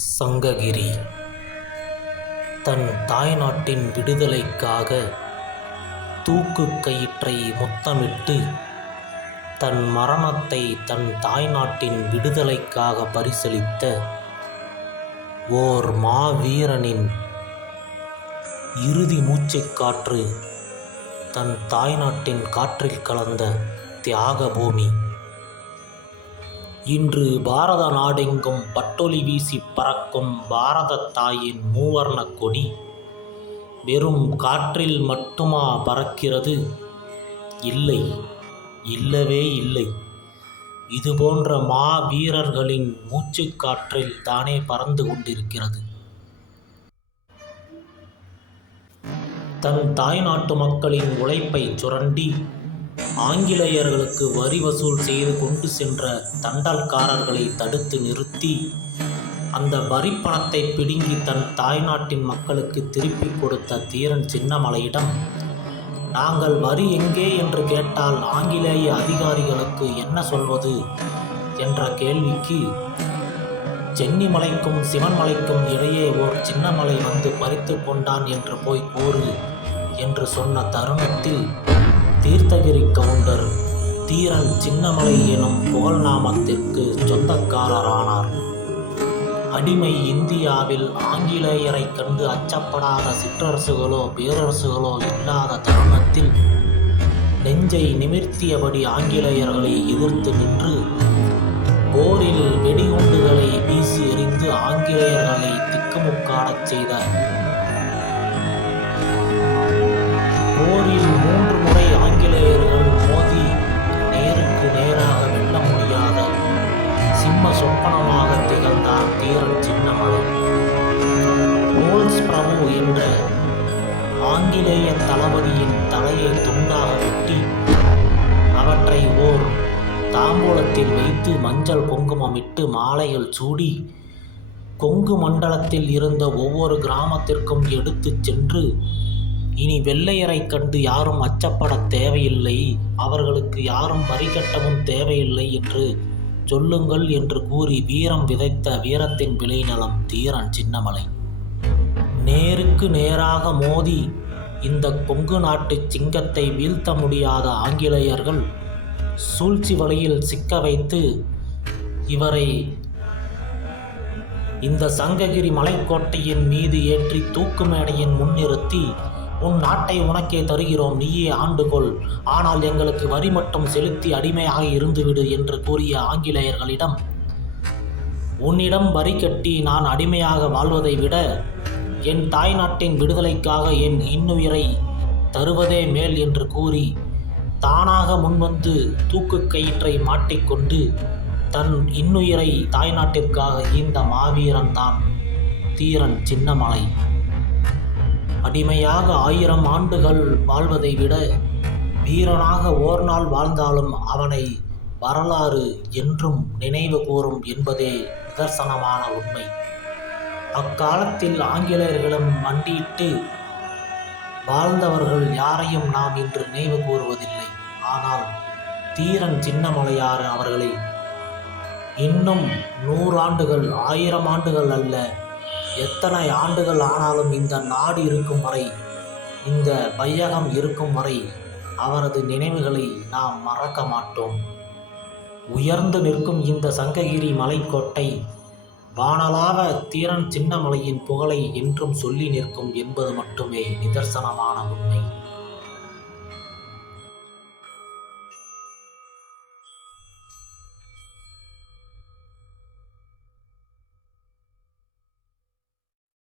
சங்ககிரி தன் தாய்நாட்டின் விடுதலைக்காக தூக்குக் கயிற்றை முத்தமிட்டு தன் மரணத்தை தன் தாய்நாட்டின் விடுதலைக்காக பரிசளித்த ஓர் மாவீரனின் இறுதி மூச்சுக் காற்று தன் தாய்நாட்டின் காற்றில் கலந்த தியாக பூமி. இன்று பாரத நாடெங்கும் பட்டொலி வீசி பறக்கும் பாரதத் தாயின் மூவர்ணக் கொடி வெறும் காற்றில் மட்டுமா பறக்கிறது? இல்லை, இல்லவே இல்லை. இதுபோன்ற மாவீரர்களின் மூச்சுக்காற்றில் தானே பறந்து கொண்டிருக்கிறது. தன் தாய்நாட்டு மக்களின் உழைப்பை சுரண்டி ஆங்கிலேயர்களுக்கு வரி வசூல் செய்து கொண்டு சென்ற தண்டல்காரர்களை தடுத்து நிறுத்தி அந்த வரிப்பணத்தை பிடுங்கி தன் தாய்நாட்டின் மக்களுக்கு திருப்பிக் கொடுத்த தீரன் சின்னமலையிடம் நாங்கள் வரி எங்கே என்று கேட்டால் ஆங்கிலேய அதிகாரிகளுக்கு என்ன சொல்வது என்ற கேள்விக்கு சென்னிமலைக்கும் சிவன்மலைக்கும் இடையே ஓர் சின்னமலை வந்து பறித்து கொண்டான் என்று போய் கூறு என்று சொன்ன தருணத்தில் தீர்த்தகிரி கவுண்டர் தீரன் சின்னமலை எனும் புகழ் நாமத்திற்கு சொந்தக்காரரானார். அடிமை இந்தியாவில் ஆங்கிலேயரை கண்டு அச்சப்படாத சிற்றரசுகளோ பேரரசுகளோ இல்லாத தருணத்தில் நெஞ்சை நிமிர்த்தியபடி ஆங்கிலேயர்களை எதிர்த்து நின்று போரில் வெடிகுண்டுகளை வீசி எறிந்து ஆங்கிலேயர்களை திக்குமுக்காடச் செய்த போரில் 3 முறை ஆங்கிலேயர்கள் மோதி நேருக்கு நேராக வெல்ல முடியாத சிம்ம சொப்பனமாக திகழ்ந்தார் தீரன் சின்னமலை. ரோல்ஸ் பிரபு என்ற ஆங்கிலேய தளபதியின் தலையை துண்டாக வெட்டி அவற்றை ஓர் தாம்பூலத்தில் வைத்து மஞ்சள் குங்குமமிட்டு மாலைகள் சூடி கொங்கு மண்டலத்தில் இருந்த ஒவ்வொரு கிராமத்திற்கும் எடுத்துச் சென்று இனி வெள்ளையரை கண்டு யாரும் அச்சப்பட தேவையில்லை, அவர்களுக்கு யாரும் வரி கட்டவும் தேவையில்லை என்று சொல்லுங்கள் என்று கூறி வீரம் விதைத்த வீரத்தின் விளைநிலம் தீரன் சின்னமலை. நேருக்கு நேராக மோதி இந்த கொங்கு நாட்டு சிங்கத்தை வீழ்த்த முடியாத ஆங்கிலேயர்கள் சூழ்ச்சி வலையில் சிக்க வைத்து இவரை இந்த சங்ககிரி மலைக்கோட்டையின் மீது ஏற்றி தூக்கு மேடையின் முன்னிறுத்தி உன் நாட்டை உனக்கே தருகிறோம், நீயே ஆண்டுகொள், ஆனால் எங்களுக்கு வரி மட்டும் செலுத்தி அடிமையாக இருந்துவிடு என்று கூறிய ஆங்கிலேயர்களிடம் உன்னிடம் வரி கட்டி நான் அடிமையாக வாழ்வதை விட என் தாய்நாட்டின் விடுதலைக்காக என் இன்னுயிரை தருவதே மேல் என்று கூறி தானாக முன்வந்து தூக்கு கயிற்றை மாட்டிக்கொண்டு தன் இன்னுயிரை தாய்நாட்டிற்காக ஈந்த மாவீரன் தான் தீரன் சின்னமலை. அடிமையாக 1000 ஆண்டுகள் வாழ்வதை விட வீரனாக ஓர் நாள் வாழ்ந்தாலும் அவனை வரலாறு என்றும் நினைவு கூறும் என்பதே நிதர்சனமான உண்மை. அக்காலத்தில் ஆங்கிலேயர்களும் மண்டியிட்டு வாழ்ந்தவர்கள் யாரையும் நாம் இன்று நினைவு கூறுவதில்லை. ஆனால் தீரன் சின்னமலையார் அவர்களை இன்னும் 100 ஆண்டுகள் 1000 ஆண்டுகள் அல்ல, எத்தனை ஆண்டுகள் ஆனாலும் இந்த நாடு இருக்கும் வரை, இந்த வையகம் இருக்கும் வரை அவரது நினைவுகளை நாம் மறக்க மாட்டோம். உயர்ந்து நிற்கும் இந்த சங்ககிரி மலைக்கோட்டை வானளாவ தீரன் சின்னமலையின் புகழை என்றும் சொல்லி நிற்கும் என்பது மட்டுமே நிதர்சனமான உண்மை.